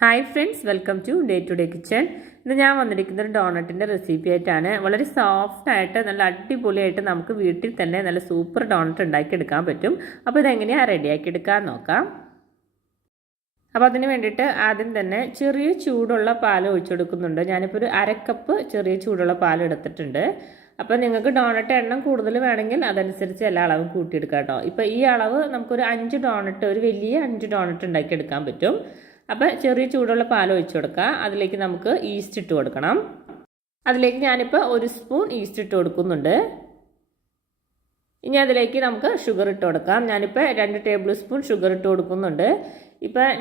Hi friends, welcome to day to day kitchen. ഇന്ന് ഞാൻ വന്നിരിക്കുന്ന ഒരു ഡോണറ്റിൻ്റെ റെസിപ്പി ആയിട്ടാണ്. വളരെ സോഫ്റ്റ് ആയിട്ട് നല്ല അടിപൊളിയായിട്ട് നമുക്ക് വീട്ടിൽ തന്നെ നല്ല സൂപ്പർ ഡോണറ്റ് ഉണ്ടാക്കിയെടുക്കാൻ പറ്റും. അപ്പോൾ ഇതെങ്ങനെയാണ് റെഡിയാക്കി എടുക്കാൻ നോക്കാം. അപ്പോൾ അതിന് വേണ്ടിയിട്ട് ആദ്യം തന്നെ ചെറിയ ചൂടുള്ള പാൽ ഒഴിച്ചെടുക്കുന്നുണ്ട്. ഞാനിപ്പോൾ ഒരു അരക്കപ്പ് ചെറിയ ചൂടുള്ള പാൽ എടുത്തിട്ടുണ്ട്. അപ്പോൾ നിങ്ങൾക്ക് ഡോണറ്റ് എണ്ണം കൂടുതൽ വേണമെങ്കിൽ അതനുസരിച്ച് എല്ലാ അളവും കൂട്ടിയെടുക്കാം കേട്ടോ. ഇപ്പോൾ ഈ അളവ് നമുക്കൊരു 5 ഡോണറ്റ്, ഒരു വലിയ 5 ഡോണറ്റ് ഉണ്ടാക്കിയെടുക്കാൻ പറ്റും. അപ്പോൾ ചെറിയ ചൂടുള്ള പാൽ ഒഴിച്ചു കൊടുക്കുക. അതിലേക്ക് നമുക്ക് ഈസ്റ്റ് ഇട്ട് കൊടുക്കണം. അതിലേക്ക് ഞാനിപ്പോൾ 1 സ്പൂൺ ഈസ്റ്റ് ഇട്ട് കൊടുക്കുന്നുണ്ട്. ഇനി അതിലേക്ക് നമുക്ക് ഷുഗർ ഇട്ട് കൊടുക്കാം. ഞാനിപ്പോൾ 2 ടേബിൾ സ്പൂൺ ഷുഗർ ഇട്ട് കൊടുക്കുന്നുണ്ട്.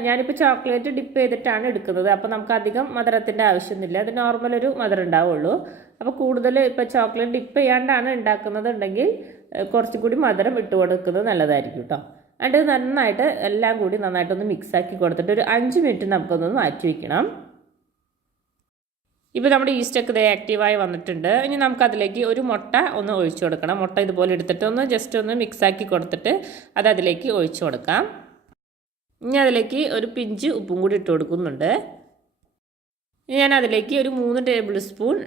ഞാനിപ്പോൾ ചോക്ലേറ്റ് ഡിപ്പ് ചെയ്തിട്ടാണ് എടുക്കുന്നത്. അപ്പോൾ നമുക്ക് അധികം മധുരത്തിൻ്റെ ആവശ്യമൊന്നുമില്ല. അത് നോർമൽ ഒരു മധുരം ഉണ്ടാവുള്ളൂ. അപ്പോൾ കൂടുതൽ ഇപ്പോൾ ചോക്ലേറ്റ് ഡിപ്പ് ചെയ്യാണ്ടാണ് ഉണ്ടാക്കുന്നത് ഉണ്ടെങ്കിൽ കുറച്ചും കൂടി മധുരം ഇട്ട് കൊടുക്കുന്നത് നല്ലതായിരിക്കും കേട്ടോ. എന്നിട്ട് നന്നായിട്ട് എല്ലാം കൂടി നന്നായിട്ടൊന്ന് മിക്സാക്കി കൊടുത്തിട്ട് ഒരു 5 മിനിറ്റ് നമുക്കൊന്ന് മാറ്റി വയ്ക്കണം. ഇപ്പോൾ നമ്മുടെ ഈസ്റ്റൊക്കെ ഇത് ആക്റ്റീവായി വന്നിട്ടുണ്ട്. ഇനി നമുക്കതിലേക്ക് ഒരു മുട്ട ഒന്ന് ഒഴിച്ചു കൊടുക്കണം. മുട്ട ഇതുപോലെ എടുത്തിട്ട് ഒന്ന് ജസ്റ്റ് ഒന്ന് മിക്സാക്കി കൊടുത്തിട്ട് അത് അതിലേക്ക് ഒഴിച്ചു കൊടുക്കാം. ഇനി അതിലേക്ക് ഒരു പിഞ്ച് ഉപ്പും കൂടി ഇട്ട് കൊടുക്കുന്നുണ്ട്. ഇനി ഞാൻ അതിലേക്ക് ഒരു 3 ടേബിൾ സ്പൂൺ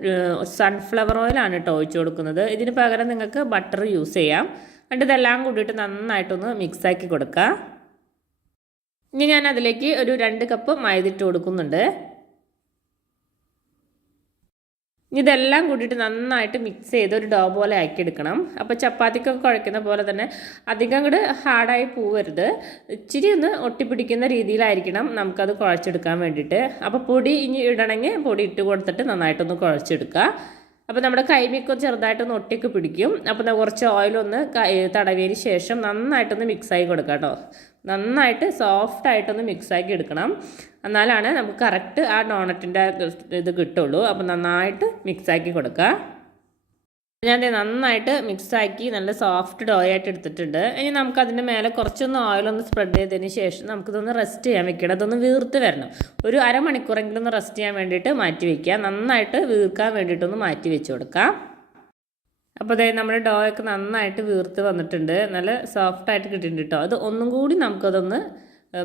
സൺഫ്ലവർ ഓയിലാണ് കേട്ടോ ഒഴിച്ചു കൊടുക്കുന്നത്. ഇതിന് പകരം നിങ്ങൾക്ക് ബട്ടർ യൂസ് ചെയ്യാം. എന്നിട്ട് ഇതെല്ലാം കൂടിയിട്ട് നന്നായിട്ടൊന്ന് മിക്സാക്കി കൊടുക്കുക. ഇനി ഞാൻ അതിലേക്ക് ഒരു 2 കപ്പ് മൈദ ഇട്ട് കൊടുക്കുന്നുണ്ട്. ഇനി ഇതെല്ലാം കൂടിയിട്ട് നന്നായിട്ട് മിക്സ് ചെയ്ത് ഒരു ഡോ പോലെ ആക്കിയെടുക്കണം. അപ്പോൾ ചപ്പാത്തിക്കൊക്കെ കുഴക്കുന്ന പോലെ തന്നെ അധികം അങ്ങോട്ട് ഹാർഡായി പോവരുത്. ഇച്ചിരി ഒന്ന് ഒട്ടിപ്പിടിക്കുന്ന രീതിയിലായിരിക്കണം നമുക്കത് കുഴച്ചെടുക്കാൻ വേണ്ടിയിട്ട്. അപ്പോൾ പൊടി ഇനി ഇടണമെങ്കിൽ പൊടി ഇട്ട് കൊടുത്തിട്ട് നന്നായിട്ടൊന്ന് കുഴച്ചെടുക്കുക. അപ്പോൾ നമ്മുടെ കൈമിക്ക് ചെറുതായിട്ടൊന്ന് ഒട്ടിയൊക്കെ പിടിക്കും. അപ്പോൾ കുറച്ച് ഓയിലൊന്ന് തടവിയതിന് ശേഷം നന്നായിട്ടൊന്ന് മിക്സാക്കി കൊടുക്കുക കേട്ടോ. നന്നായിട്ട് സോഫ്റ്റായിട്ടൊന്ന് മിക്സാക്കി എടുക്കണം. എന്നാലാണ് നമുക്ക് കറക്റ്റ് ആ ഡോണറ്റിൻ്റെ ഇത് കിട്ടുള്ളൂ. അപ്പോൾ നന്നായിട്ട് മിക്സാക്കി കൊടുക്കുക. ഞാൻ നന്നായിട്ട് മിക്സാക്കി നല്ല സോഫ്റ്റ് ഡോ ആയിട്ട് എടുത്തിട്ടുണ്ട്. ഇനി നമുക്കതിൻ്റെ മേലെ കുറച്ചൊന്ന് ഓയിലൊന്ന് സ്പ്രെഡ് ചെയ്തതിന് ശേഷം നമുക്കിതൊന്ന് റെസ്റ്റ് ചെയ്യാൻ വെക്കണം. അതൊന്ന് വീർത്ത് വരണം. ഒരു അരമണിക്കൂറെങ്കിലും ഒന്ന് റെസ്റ്റ് ചെയ്യാൻ വേണ്ടിയിട്ട് മാറ്റി വയ്ക്കുക. നന്നായിട്ട് വീർക്കാൻ വേണ്ടിയിട്ടൊന്ന് മാറ്റി വെച്ച് കൊടുക്കാം. അപ്പോൾ അതായത് നമ്മുടെ ഡോ ഒക്കെ നന്നായിട്ട് വീർത്ത് വന്നിട്ടുണ്ട്. നല്ല സോഫ്റ്റായിട്ട് കിട്ടിയിട്ടുണ്ട് കേട്ടോ. അത് ഒന്നും കൂടി നമുക്കതൊന്ന്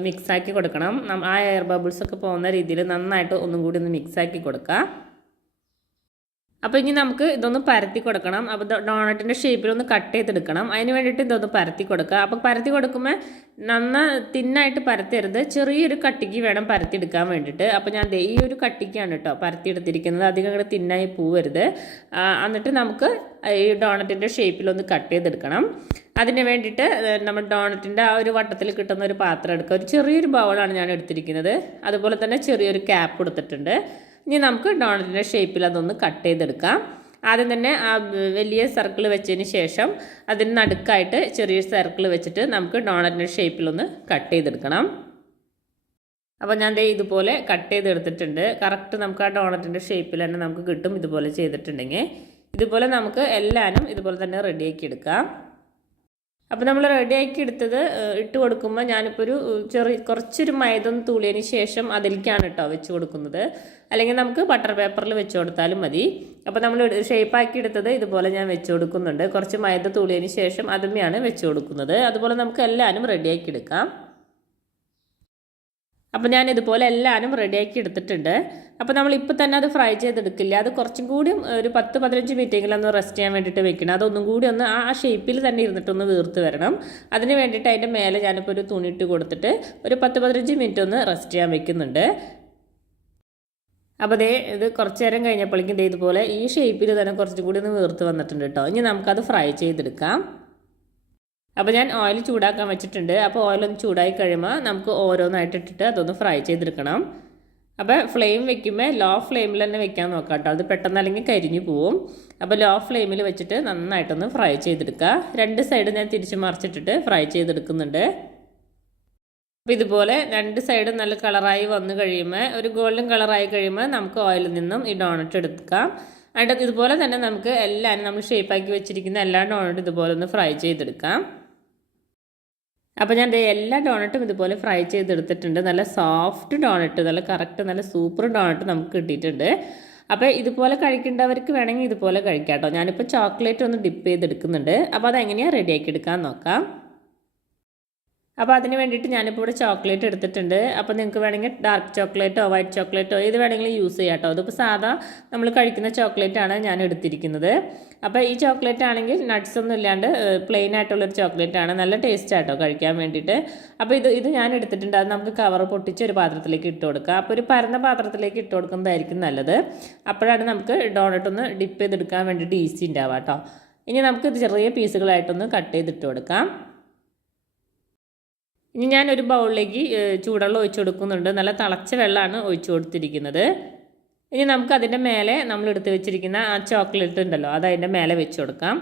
മിക്സാക്കി കൊടുക്കണം. ആ എയർ ബബിൾസൊക്കെ പോകുന്ന രീതിയിൽ നന്നായിട്ട് ഒന്നും കൂടി ഒന്ന് മിക്സാക്കി കൊടുക്കാം. അപ്പോൾ ഇനി നമുക്ക് ഇതൊന്ന് പരത്തി കൊടുക്കണം. അപ്പോൾ ഡോണറ്റിൻ്റെ ഷേപ്പിലൊന്ന് കട്ട് ചെയ്തെടുക്കണം. അതിന് വേണ്ടിയിട്ട് ഇതൊന്ന് പരത്തി കൊടുക്കുക. അപ്പോൾ പരത്തി കൊടുക്കുമ്പോൾ തിന്നായിട്ട് പരത്തരുത്. ചെറിയൊരു കട്ടിക്ക് വേണം പരത്തിയെടുക്കാൻ വേണ്ടിയിട്ട്. അപ്പോൾ ഞാൻ ഈ ഒരു കട്ടിക്കാണ് കേട്ടോ പരത്തിയെടുത്തിരിക്കുന്നത്. അധികം കൂടെ തിന്നായി പോവരുത്. എന്നിട്ട് നമുക്ക് ഈ ഡോണറ്റിൻ്റെ ഷേപ്പിലൊന്ന് കട്ട് ചെയ്തെടുക്കണം. അതിന് വേണ്ടിയിട്ട് നമ്മൾ ഡോണറ്റിൻ്റെ ആ ഒരു വട്ടത്തിൽ കിട്ടുന്ന ഒരു പാത്രം എടുക്കുക. ഒരു ചെറിയൊരു ബൗളാണ് ഞാൻ എടുത്തിരിക്കുന്നത്. അതുപോലെ തന്നെ ചെറിയൊരു ക്യാപ്പ് എടുത്തിട്ടുണ്ട്. ഇനി നമുക്ക് ഡോണറ്റിൻ്റെ ഷേപ്പിൽ അതൊന്ന് കട്ട് ചെയ്തെടുക്കാം. ആദ്യം തന്നെ ആ വലിയ സർക്കിൾ വെച്ചതിന് ശേഷം അതിന് നടുക്കായിട്ട് ചെറിയ സർക്കിൾ വെച്ചിട്ട് നമുക്ക് ഡോണറ്റിൻ്റെ ഷേപ്പിലൊന്ന് കട്ട് ചെയ്തെടുക്കണം. അപ്പോൾ ഞാൻ ഇതുപോലെ കട്ട് ചെയ്തെടുത്തിട്ടുണ്ട്. കറക്റ്റ് നമുക്ക് ആ ഡോണറ്റിൻ്റെ ഷേപ്പിൽ തന്നെ നമുക്ക് കിട്ടും. ഇതുപോലെ ചെയ്തിട്ടുണ്ടെങ്കിൽ ഇതുപോലെ നമുക്ക് എല്ലാനും ഇതുപോലെ തന്നെ റെഡിയാക്കി എടുക്കാം. അപ്പോൾ നമ്മൾ റെഡിയാക്കി എടുത്തത് ഇട്ട് കൊടുക്കുമ്പോൾ ഞാനിപ്പോൾ ഒരു കുറച്ചൊരു മൈദ ഒന്ന് തൂളിയതിന് ശേഷം അതിലേക്കാണ് കേട്ടോ വെച്ച് കൊടുക്കുന്നത്. അല്ലെങ്കിൽ നമുക്ക് ബട്ടർ പേപ്പറിൽ വെച്ച് കൊടുത്താലും മതി. അപ്പോൾ നമ്മൾ ഷേപ്പാക്കി എടുത്തത് ഇതുപോലെ ഞാൻ വെച്ച് കൊടുക്കുന്നുണ്ട്. കുറച്ച് മൈദ തൂളിയതിന് ശേഷം അതുമ്മയാണ് വെച്ച് കൊടുക്കുന്നത്. അതുപോലെ നമുക്ക് എല്ലാനും റെഡിയാക്കി എടുക്കാം. അപ്പോൾ ഞാൻ ഇതുപോലെ എല്ലാനും റെഡിയാക്കി എടുത്തിട്ടുണ്ട്. അപ്പോൾ നമ്മളിപ്പോൾ തന്നെ അത് ഫ്രൈ ചെയ്തെടുക്കില്ല. അത് കുറച്ചും കൂടി ഒരു 10-15 മിനിറ്റെങ്കിലും ഒന്ന് റെസ്റ്റ് ചെയ്യാൻ വേണ്ടിയിട്ട് വെക്കണം. അതൊന്നും കൂടി ഒന്ന് ആ ഷേപ്പിൽ തന്നെ ഇരുന്നിട്ടൊന്ന് വീർത്ത് വരണം. അതിന് വേണ്ടിയിട്ട് അതിൻ്റെ മേലെ ഞാനിപ്പോൾ ഒരു തുണി ഇട്ട് കൊടുത്തിട്ട് ഒരു 10-15 മിനിറ്റ് ഒന്ന് റെസ്റ്റ് ചെയ്യാൻ വെക്കുന്നുണ്ട്. അപ്പോൾ ഇത് കുറച്ച് നേരം കഴിഞ്ഞപ്പോഴേക്കും ഇതുപോലെ ഈ ഷേപ്പിൽ തന്നെ കുറച്ചും കൂടി ഒന്ന് വീർത്ത് വന്നിട്ടുണ്ട് കേട്ടോ. ഇനി നമുക്കത് ഫ്രൈ ചെയ്തെടുക്കാം. അപ്പോൾ ഞാൻ ഓയിൽ ചൂടാക്കാൻ വെച്ചിട്ടുണ്ട്. അപ്പോൾ ഓയിലൊന്ന് ചൂടായി കഴിയുമ്പോൾ നമുക്ക് ഓരോന്നായിട്ട് ഇട്ടിട്ട് അതൊന്ന് ഫ്രൈ ചെയ്തെടുക്കണം. അപ്പോൾ ഫ്ലെയിം വെക്കുമ്പോൾ ലോ ഫ്ലെയിമിൽ തന്നെ വെക്കാൻ നോക്കാം കേട്ടോ. അത് പെട്ടെന്ന് അല്ലെങ്കിൽ കരിഞ്ഞു പോവും. അപ്പോൾ ലോ ഫ്ലെയിമിൽ വെച്ചിട്ട് നന്നായിട്ടൊന്ന് ഫ്രൈ ചെയ്തെടുക്കുക. 2 സൈഡ് ഞാൻ തിരിച്ച് മറിച്ചിട്ടിട്ട് ഫ്രൈ ചെയ്തെടുക്കുന്നുണ്ട്. അപ്പോൾ ഇതുപോലെ 2 സൈഡും നല്ല കളറായി വന്നു കഴിയുമ്പോൾ ഒരു ഗോൾഡൻ കളറായി കഴിയുമ്പോൾ നമുക്ക് ഓയിലിൽ നിന്നും ഈ ഡോണറ്റ് എടുക്കാം. എന്നിട്ട് ഇതുപോലെ തന്നെ നമുക്ക് എല്ലാവരും നമ്മൾ ഷേപ്പാക്കി വെച്ചിരിക്കുന്ന എല്ലാ ഡോണറ്റും ഇതുപോലെ ഒന്ന് ഫ്രൈ ചെയ്തെടുക്കാം. അപ്പോൾ ഞാൻ എല്ലാ ഡോണറ്റും ഇതുപോലെ ഫ്രൈ ചെയ്തെടുത്തിട്ടുണ്ട്. നല്ല സോഫ്റ്റ് ഡോണറ്റ്, നല്ല കറക്റ്റ് നല്ല സൂപ്പർ ഡോണറ്റ് നമുക്ക് കിട്ടിയിട്ടുണ്ട്. അപ്പോൾ ഇതുപോലെ കഴിക്കേണ്ടവർക്ക് വേണമെങ്കിൽ ഇതുപോലെ കഴിക്കാം കേട്ടോ. ഞാനിപ്പോൾ ചോക്ലേറ്റ് ഒന്ന് ഡിപ്പ് ചെയ്തെടുക്കുന്നുണ്ട്. അപ്പോൾ അതെങ്ങനെയാണ് റെഡിയാക്കി എടുക്കാൻ നോക്കാം. അപ്പോൾ അതിന് വേണ്ടിയിട്ട് ഞാനിപ്പോൾ ഇവിടെ ചോക്ലേറ്റ് എടുത്തിട്ടുണ്ട്. അപ്പോൾ നിങ്ങൾക്ക് വേണമെങ്കിൽ ഡാർക്ക് ചോക്ലേറ്റോ വൈറ്റ് ചോക്ലേറ്റോ ഏത് വേണമെങ്കിലും യൂസ് ചെയ്യാം കേട്ടോ. അതിപ്പോൾ സാധാ നമ്മൾ കഴിക്കുന്ന ചോക്ലേറ്റാണ് ഞാൻ എടുത്തിരിക്കുന്നത്. അപ്പോൾ ഈ ചോക്ലേറ്റ് ആണെങ്കിൽ നട്ട്സ് ഒന്നും ഇല്ലാണ്ട് പ്ലെയിൻ ആയിട്ടുള്ളൊരു ചോക്ലേറ്റാണ്. നല്ല ടേസ്റ്റ് ആട്ടോ കഴിക്കാൻ വേണ്ടിയിട്ട്. അപ്പോൾ ഇത് ഞാൻ എടുത്തിട്ടുണ്ട്. അത് നമുക്ക് കവർ പൊട്ടിച്ച് ഒരു പാത്രത്തിലേക്ക് ഇട്ട് കൊടുക്കാം. അപ്പോൾ ഒരു പരന്ന പാത്രത്തിലേക്ക് ഇട്ട് കൊടുക്കുന്നതായിരിക്കും നല്ലത്. അപ്പോഴാണ് നമുക്ക് ഡോണട്ട് ഒന്ന് ഡിപ്പ് ചെയ്തെടുക്കാൻ വേണ്ടിയിട്ട് ഈസി ഉണ്ടാവുക കേട്ടോ. ഇനി നമുക്ക് ഇത് ചെറിയ പീസുകളായിട്ടൊന്ന് കട്ട് ചെയ്തിട്ട് കൊടുക്കാം. ഇനി ഞാനൊരു ബൗളിലേക്ക് ചൂടുവെള്ളം ഒഴിച്ചു കൊടുക്കുന്നുണ്ട്. നല്ല തിളച്ച വെള്ളമാണ് ഒഴിച്ചു കൊടുത്തിരിക്കുന്നത്. ഇനി നമുക്ക് അതിൻ്റെ മേലെ നമ്മൾ എടുത്ത് വെച്ചിരിക്കുന്ന ആ ചോക്ലേറ്റ് ഉണ്ടല്ലോ അത് അതിൻ്റെ മേലെ വെച്ച് കൊടുക്കാം.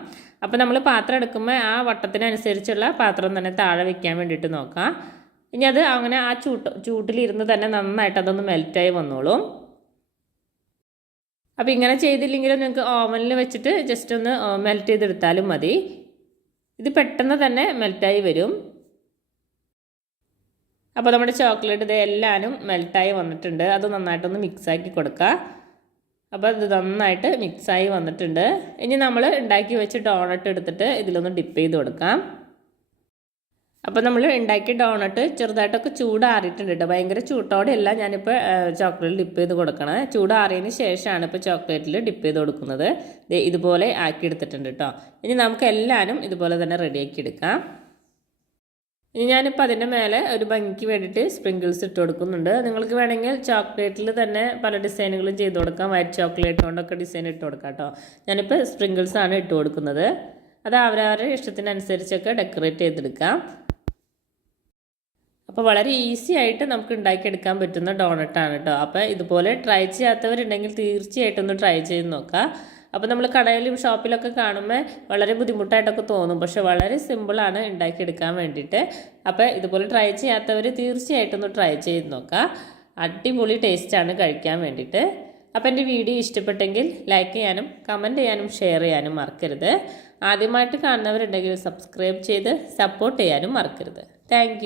അപ്പോൾ നമ്മൾ പാത്രം എടുക്കുമ്പോൾ ആ വട്ടത്തിനനുസരിച്ചുള്ള പാത്രം തന്നെ താഴെ വെക്കാൻ വേണ്ടിയിട്ട് നോക്കാം. ഇനി അത് അങ്ങനെ ആ ചൂട്ടിലിരുന്ന് തന്നെ നന്നായിട്ട് അതൊന്ന് മെൽറ്റായി വന്നോളും. അപ്പോൾ ഇങ്ങനെ ചെയ്തില്ലെങ്കിലും നിങ്ങൾക്ക് ഓവനിൽ വെച്ചിട്ട് ജസ്റ്റ് ഒന്ന് മെൽറ്റ് ചെയ്തെടുത്താലും മതി. ഇത് പെട്ടെന്ന് തന്നെ മെൽറ്റായി വരും. അപ്പോൾ നമ്മുടെ ചോക്ലേറ്റ് ഇത് എല്ലാവരും മെൽറ്റായി വന്നിട്ടുണ്ട്. അത് നന്നായിട്ടൊന്ന് മിക്സാക്കി കൊടുക്കുക. അപ്പോൾ ഇത് നന്നായിട്ട് മിക്സായി വന്നിട്ടുണ്ട്. ഇനി നമ്മൾ ഉണ്ടാക്കി വെച്ച് ഡോണട്ട് എടുത്തിട്ട് ഇതിലൊന്ന് ഡിപ്പ് ചെയ്ത് കൊടുക്കാം. അപ്പോൾ നമ്മൾ ഉണ്ടാക്കിയ ഡോണട്ട് ചെറുതായിട്ടൊക്കെ ചൂടാറിയിട്ടുണ്ട് കേട്ടോ. ഭയങ്കര ചൂട്ടോടെയല്ല ഞാനിപ്പോൾ ചോക്ലേറ്റ് ഡിപ്പ് ചെയ്ത് കൊടുക്കണം. ചൂടാറിയതിന് ശേഷമാണ് ഇപ്പോൾ ചോക്ലേറ്റിൽ ഡിപ്പ് ചെയ്ത് കൊടുക്കുന്നത്. ഇതുപോലെ ആക്കി എടുത്തിട്ടുണ്ട് കേട്ടോ. ഇനി നമുക്ക് എല്ലാവരും ഇതുപോലെ തന്നെ റെഡിയാക്കി എടുക്കാം. ഇനി ഞാനിപ്പോൾ അതിൻ്റെ മേലെ ഒരു ഭംഗിക്ക് വേണ്ടിയിട്ട് സ്പ്രിങ്കിൾസ് ഇട്ട് കൊടുക്കുന്നുണ്ട്. നിങ്ങൾക്ക് വേണമെങ്കിൽ ചോക്ലേറ്റിൽ തന്നെ പല ഡിസൈനുകളും ചെയ്ത് കൊടുക്കാം. വൈറ്റ് ചോക്ലേറ്റ് കൊണ്ടൊക്കെ ഡിസൈൻ ഇട്ട് കൊടുക്കാം കേട്ടോ. ഞാനിപ്പോൾ സ്പ്രിങ്കിൾസാണ് ഇട്ട് കൊടുക്കുന്നത്. അത് അവരവരുടെ ഇഷ്ടത്തിനനുസരിച്ചൊക്കെ ഡെക്കറേറ്റ് ചെയ്തെടുക്കാം. അപ്പോൾ വളരെ ഈസി ആയിട്ട് നമുക്ക് ഉണ്ടാക്കിയെടുക്കാൻ പറ്റുന്ന ഡോണട്ടാണ് കേട്ടോ. അപ്പോൾ ഇതുപോലെ ട്രൈ ചെയ്യാത്തവരുണ്ടെങ്കിൽ തീർച്ചയായിട്ടും ഒന്ന് ട്രൈ ചെയ്ത് നോക്കാം. അപ്പോൾ നമ്മൾ കടയിലും ഷോപ്പിലൊക്കെ കാണുമ്പോൾ വളരെ ബുദ്ധിമുട്ടായിട്ടൊക്കെ തോന്നും. പക്ഷേ വളരെ സിമ്പിളാണ് ഉണ്ടാക്കിയെടുക്കാൻ വേണ്ടിയിട്ട്. അപ്പോൾ ഇതുപോലെ ട്രൈ ചെയ്യാത്തവർ തീർച്ചയായിട്ടും ഒന്ന് ട്രൈ ചെയ്ത് നോക്കാം. അടിപൊളി ടേസ്റ്റാണ് കഴിക്കാൻ വേണ്ടിയിട്ട്. അപ്പോൾ എൻ്റെ വീഡിയോ ഇഷ്ടപ്പെട്ടെങ്കിൽ ലൈക്ക് ചെയ്യാനും കമൻറ്റ് ചെയ്യാനും ഷെയർ ചെയ്യാനും മറക്കരുത്. ആദ്യമായിട്ട് കാണുന്നവരുണ്ടെങ്കിൽ സബ്സ്ക്രൈബ് ചെയ്ത് സപ്പോർട്ട് ചെയ്യാനും മറക്കരുത്. താങ്ക്